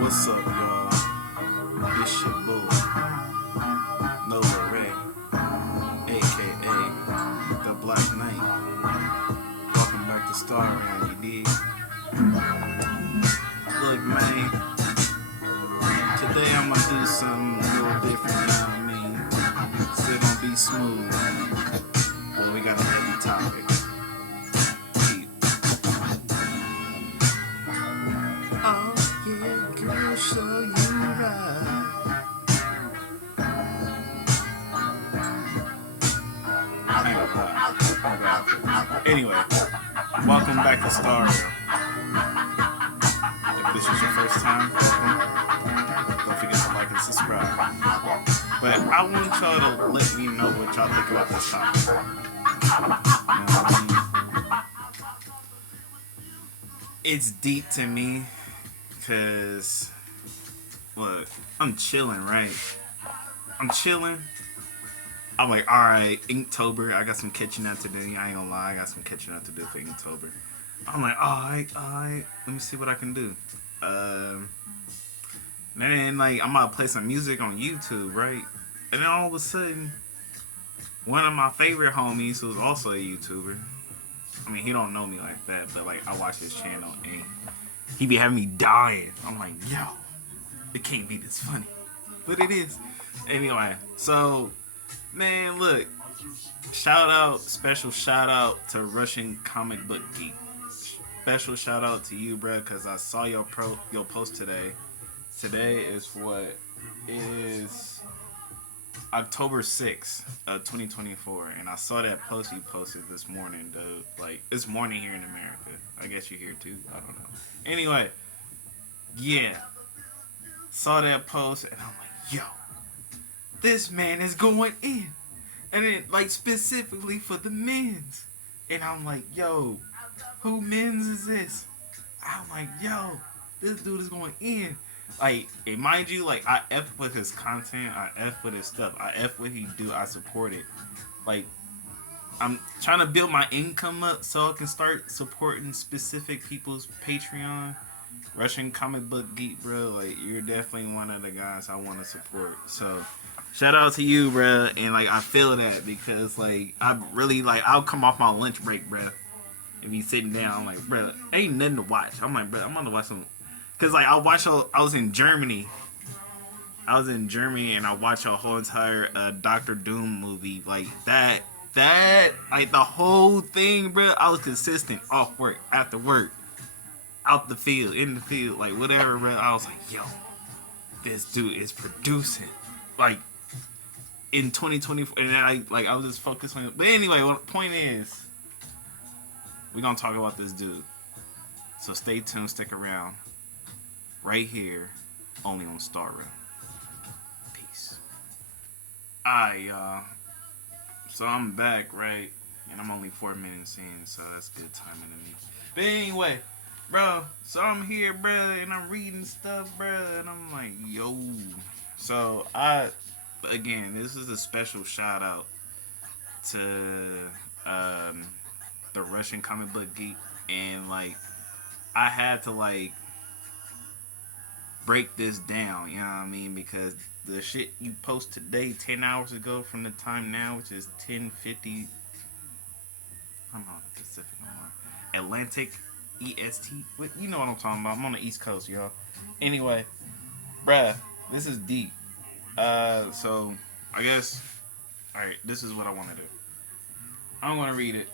What's up, y'all? It's your boy, Nova Ray, aka the Black Knight. Welcome back to Star Round, you dig? Look, man, today I'm gonna do something a little different, you know what I mean? Still gonna be smooth, but we got a heavy topic. Oh yeah, girl, show you right. I ain't gonna lie. Anyway, welcome back to Star Rail. If this is your first time, welcome. Don't forget to like and subscribe. But I want y'all to let me know what y'all think about this topic. You know what I mean? It's deep to me. Cause, look, I'm chilling, right? I'm chilling. I'm like, alright, Inktober, I got some catching up to do. I ain't gonna lie, I got some catching up to do for Inktober. I'm like, alright, let me see what I can do. Then, like, I'm about to play some music on YouTube, right? And then all of a sudden, one of my favorite homies, who's also a YouTuber, I mean, he don't know me like that, but, like, I watch his channel, and he be having me dying. I'm like, yo, it can't be this funny. But it is. Anyway, so, man, look. Special shout out to Russian ComicBook Geek. Special shout out to you, bro, because I saw your post today. Today is what is October 6th of 2024. And I saw that post you posted this morning, dude. Like, it's morning here in America. I guess you're here too. I don't know. Anyway, yeah. Saw that post and I'm like, yo, this man is going in. And then, like, specifically for the men's. And I'm like, yo, who men's is this? I'm like, yo, this dude is going in. Like, and mind you, like, I F with his content, I F with his stuff, I F what he do, I support it. Like, I'm trying to build my income up so I can start supporting specific people's Patreon. Russian ComicBook Geek, bro. Like, you're definitely one of the guys I want to support. So, shout out to you, bro. And, like, I feel that because, like, I really, like, I'll come off my lunch break, bro. And be sitting down, I'm like, bro, ain't nothing to watch. I'm like, bro, I'm gonna watch some. Because, like, I was in Germany. And I watched a whole entire Doctor Doom movie. Like, that, like, the whole thing, bro. I was consistent off work, after work, out the field, in the field, like, whatever, bro. I was like, yo, this dude is producing. Like, in 2024. And then I was just focused on it. But anyway, what the point is, we're going to talk about this dude. So stay tuned, stick around. Right here, only on Star Rail. Peace. Alright, y'all. So I'm back, right? And I'm only 4 minutes in, so that's good timing to me. But anyway, bro, so I'm here, bro, and I'm reading stuff, bro, and I'm like, yo. So again, this is a special shout out to the Russian ComicBook Geek, and, like, I had to, like, break this down, you know what I mean? Because the shit you post today, 10 hours ago from the time now, which is 10:50, I'm on the Pacific no more. Atlantic EST. You know what I'm talking about. I'm on the East Coast, y'all. Anyway, bruh, this is deep. So I guess, alright, this is what I want to do. I'm going to read it.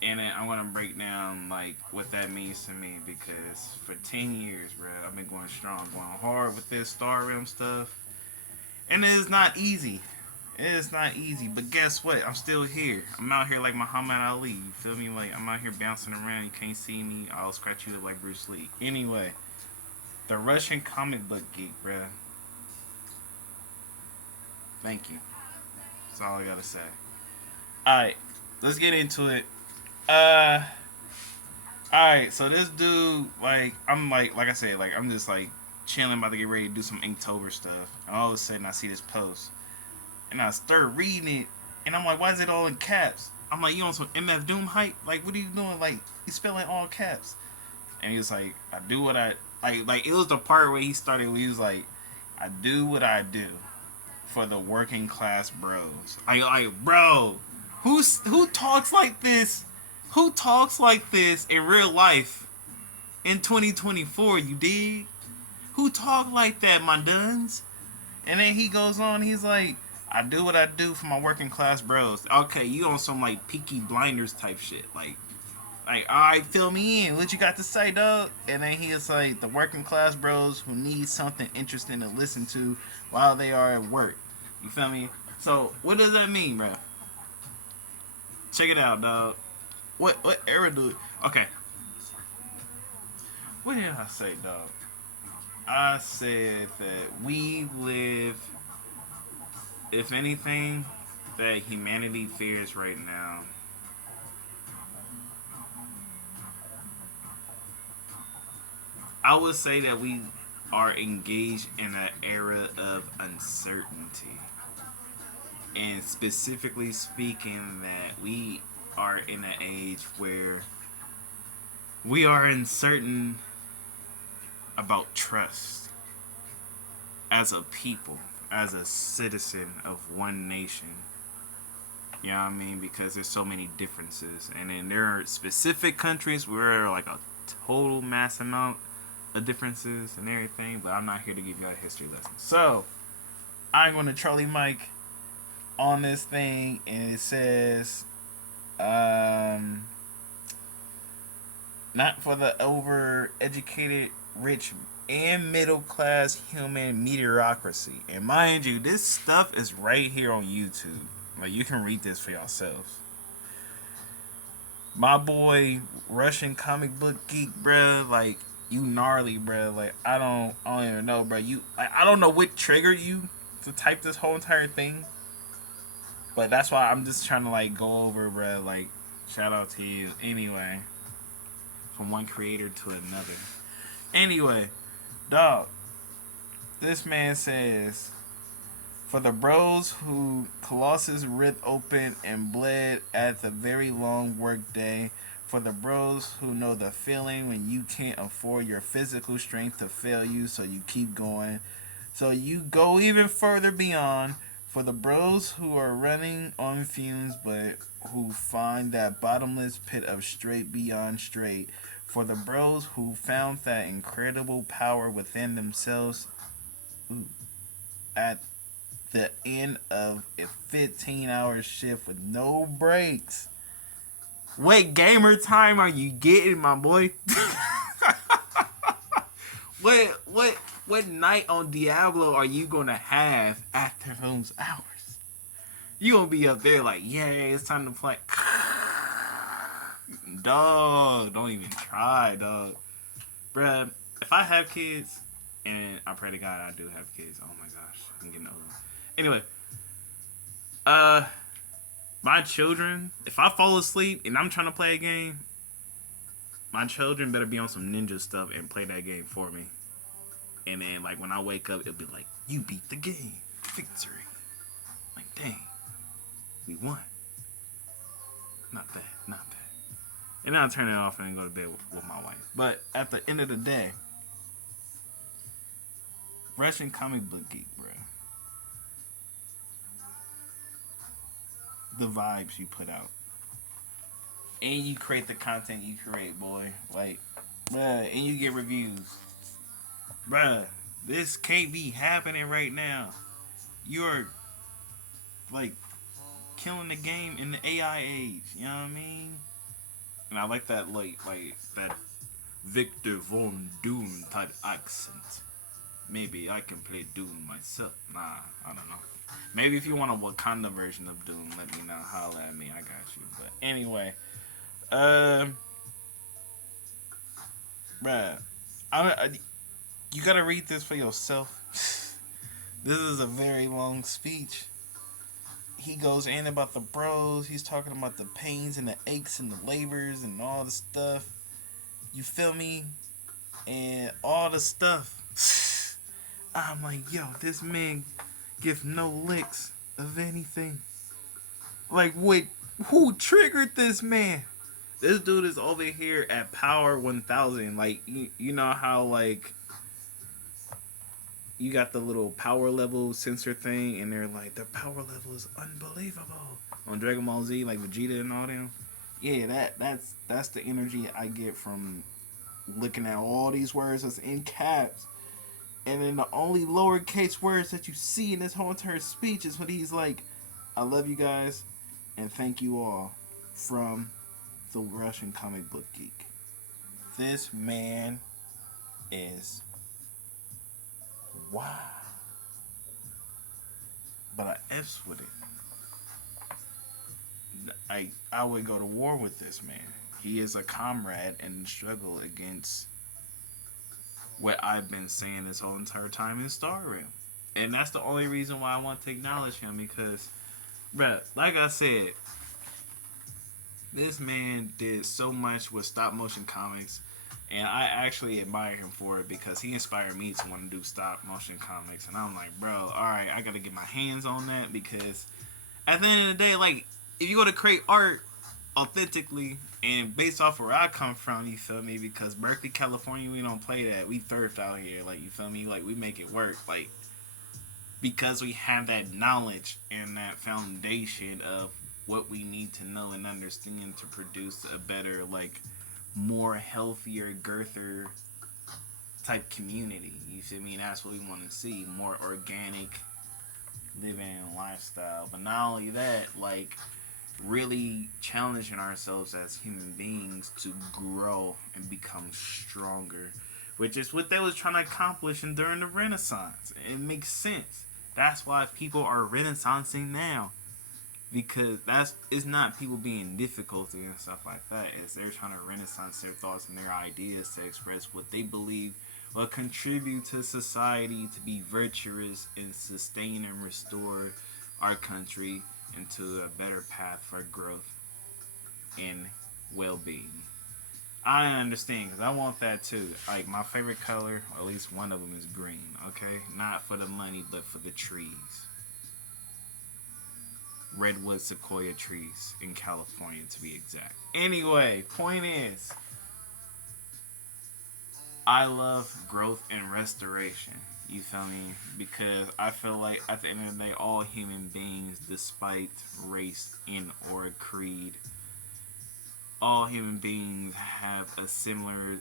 And then I'm gonna break down like what that means to me because for 10 years, bro, I've been going strong, going hard with this Star Realm stuff, and it is not easy. It is not easy, but guess what? I'm still here. I'm out here like Muhammad Ali. You feel me? Like I'm out here bouncing around. You can't see me. I'll scratch you up like Bruce Lee. Anyway, the Russian comic book geek, bro. Thank you. That's all I gotta say. All right, let's get into it. Uh, Alright, so this dude, like, I'm like I said, like, I'm just like chilling, about to get ready to do some Inktober stuff. And all of a sudden, I see this post. And I start reading it. And I'm like, why is it all in caps? I'm like, you on some MF Doom hype? Like, what are you doing? Like, you spelling all caps. And he was like, I do what I. Like it was the part where he started, where he was like, I do what I do for the working class bros. Bro, who talks like this? Who talks like this in real life in 2024? You dig? Who talk like that, my duns? And then he goes on. He's like, I do what I do for my working class bros. Okay, you on some like Peaky Blinders type shit, like, all right, fill me in. What you got to say, dog? And then he is like, the working class bros who need something interesting to listen to while they are at work. You feel me? So, what does that mean, bro? Check it out, dog. What era do it? Okay. What did I say, dog? I said that we live, if anything, that humanity fears right now. I would say that we are engaged in an era of uncertainty. And specifically speaking, that we are in an age where we are uncertain about trust as a people, as a citizen of one nation. You know what I mean? Because there's so many differences. And then there are specific countries where there are like a total mass amount of differences and everything, but I'm not here to give you a history lesson. So, I'm going to Charlie Mike on this thing, and it says, not for the over-educated, rich, and middle-class human mediocrity. And mind you, this stuff is right here on YouTube. Like, you can read this for yourselves. My boy, Russian ComicBook Geek, bruh, like, you gnarly, bruh. Like, I don't even know, bruh. I don't know what triggered you to type this whole entire thing. But that's why I'm just trying to, like, go over, bruh. Like, shout out to you. Anyway, from one creator to another. Anyway, dog, this man says, for the bros who Colossus ripped open and bled at the very long work day, for the bros who know the feeling when you can't afford your physical strength to fail you, so you keep going, so you go even further beyond, for the bros who are running on fumes but who find that bottomless pit of straight beyond straight, for the bros who found that incredible power within themselves at the end of a 15-hour shift with no breaks. What gamer time are you getting, my boy? what night on Diablo are you gonna have after those hours? You gonna be up there like, yeah, it's time to play. Dog, don't even try, dog. Bruh, if I have kids, and I pray to God I do have kids. Oh my gosh, I'm getting old. Anyway, my children, if I fall asleep and I'm trying to play a game, my children better be on some ninja stuff and play that game for me. And then, like, when I wake up, it'll be like, you beat the game. Victory. Like, dang. We won. Not bad. Not bad. And then I'll turn it off and go to bed with my wife. But at the end of the day, Russian ComicBook Geek, bro. The vibes you put out. And you create the content you create, boy. Like, bruh, and you get reviews. Bruh, this can't be happening right now. You're, like, killing the game in the AI age. You know what I mean? And I like that like that Victor Von Doom type accent. Maybe I can play Doom myself. Nah, I don't know. Maybe if you want a Wakanda version of Doom, let me know. Holla at me. I got you. But anyway, um, bruh, you gotta read this for yourself. This is a very long speech. He goes in about the bros. He's talking about the pains and the aches and the labors and all the stuff. You feel me? And all the stuff. I'm like, yo, this man gives no licks of anything. Like, wait, who triggered this man? This dude is over here at Power 1000. Like, you know how, like, you got the little power level sensor thing, and they're like, the power level is unbelievable. On Dragon Ball Z, like Vegeta and all them. Yeah, that's the energy I get from looking at all these words that's in caps. And then the only lowercase words that you see in this whole entire speech is when he's like, I love you guys and thank you all from the Russian comic book geek. This man is wow. But I F's with it. I would go to war with this man. He is a comrade in the struggle against what I've been saying this whole entire time in Star Realm. And that's the only reason why I want to acknowledge him because, bruh, like I said, this man did so much with stop motion comics, and I actually admire him for it because he inspired me to want to do stop motion comics. And I'm like, bro, all right, I gotta get my hands on that because at the end of the day, like, if you go to create art authentically and based off where I come from, you feel me? Because Berkeley, California, we don't play that. We thrift out here, like, you feel me? Like, we make it work, like, because we have that knowledge and that foundation of what we need to know and understand to produce a better, like, more healthier, girther type community. You feel me? That's what we want to see. More organic living and lifestyle. But not only that, like, really challenging ourselves as human beings to grow and become stronger, which is what they was trying to accomplish during the Renaissance. It makes sense. That's why people are renaissancing now, because that's it's not people being difficult and stuff like that. It's they're trying to renaissance their thoughts and their ideas to express what they believe will contribute to society to be virtuous and sustain and restore our country into a better path for growth and well-being. I understand because I want that too. Like my favorite color, or at least one of them, is green. Okay, not for the money, but for the trees. Redwood sequoia trees in California, to be exact. Anyway, point is, I love growth and restoration. You feel me? Because I feel like at the end of the day, all human beings, despite race and or creed, all human beings have a similar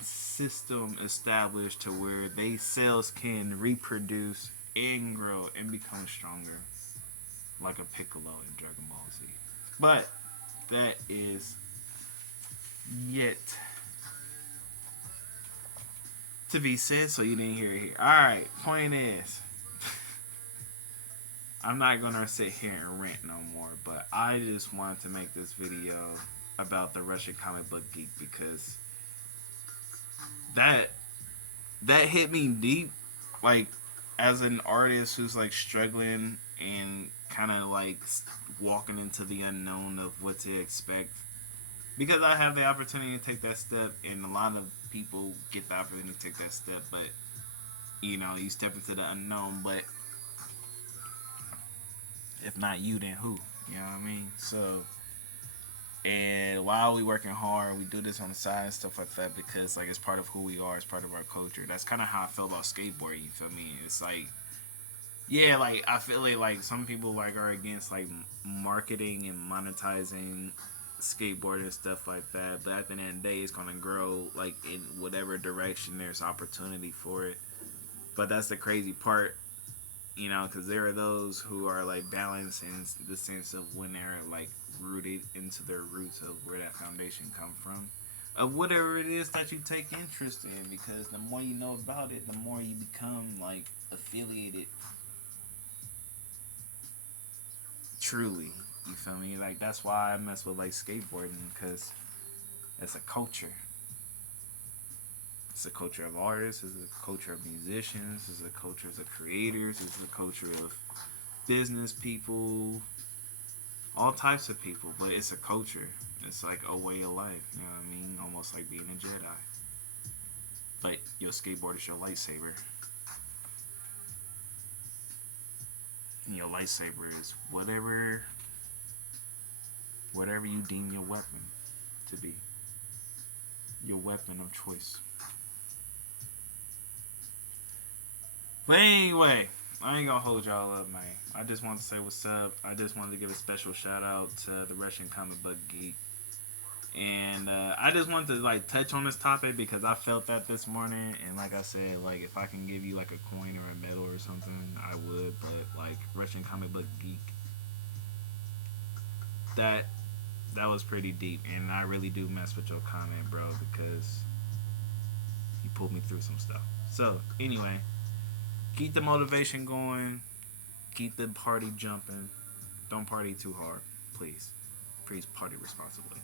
system established to where they cells can reproduce and grow and become stronger, like a Piccolo in Dragon Ball Z. But that is yet to be said, so you didn't hear it here. Alright, point is, I'm not gonna sit here and rant no more, but I just wanted to make this video about the Russian comic book geek because that hit me deep, like as an artist who's like struggling and kind of like walking into the unknown of what to expect, because I have the opportunity to take that step, and a lot of people get the opportunity to take that step, but you know, you step into the unknown, but if not you, then who? You know what I mean? So, and while we working hard, we do this on the side and stuff like that because like it's part of who we are, it's part of our culture. That's kind of how I feel about skateboarding. You feel me? It's like, yeah, like I feel like some people like are against like marketing and monetizing skateboarding and stuff like that, but at the end of the day, it's gonna grow like in whatever direction there's opportunity for it. But that's the crazy part, you know, because there are those who are like balancing the sense of when they're like rooted into their roots of where that foundation come from, of whatever it is that you take interest in, because the more you know about it, the more you become like affiliated truly. You feel me? Like that's why I mess with like skateboarding, because it's a culture. It's a culture of artists, it's a culture of musicians, it's a culture of creators, it's a culture of business people, all types of people, but it's a culture. It's like a way of life, you know what I mean? Almost like being a Jedi. But your skateboard is your lightsaber. And your lightsaber is whatever you deem your weapon to be. Your weapon of choice. But anyway, I ain't gonna hold y'all up, man. I just wanted to say what's up. I just wanted to give a special shout out to the Russian ComicBook Geek. And I just wanted to like touch on this topic because I felt that this morning, and like I said, like if I can give you like a coin or a medal or something, I would. But like Russian ComicBook Geek, that was pretty deep, and I really do mess with your comment, bro, because you pulled me through some stuff. So anyway, keep the motivation going, keep the party jumping. Don't party too hard, please. Please party responsibly.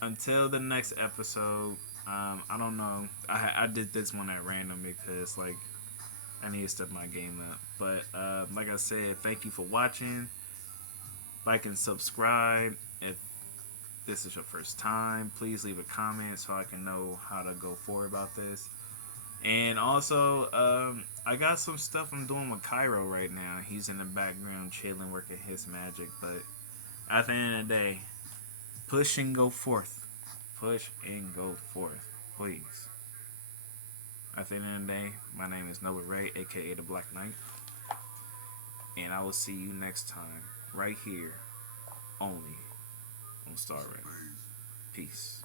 Until the next episode, I don't know. I did this one at random because like I need to step my game up. But like I said, thank you for watching. Like and subscribe. If this is your first time, please leave a comment so I can know how to go forward about this. And also, I got some stuff I'm doing with Cairo right now. He's in the background chilling, working his magic. But at the end of the day, push and go forth. Push and go forth. Please. At the end of the day, my name is Noah Ray, aka the Black Knight. And I will see you next time, right here, only on Star Red. Peace.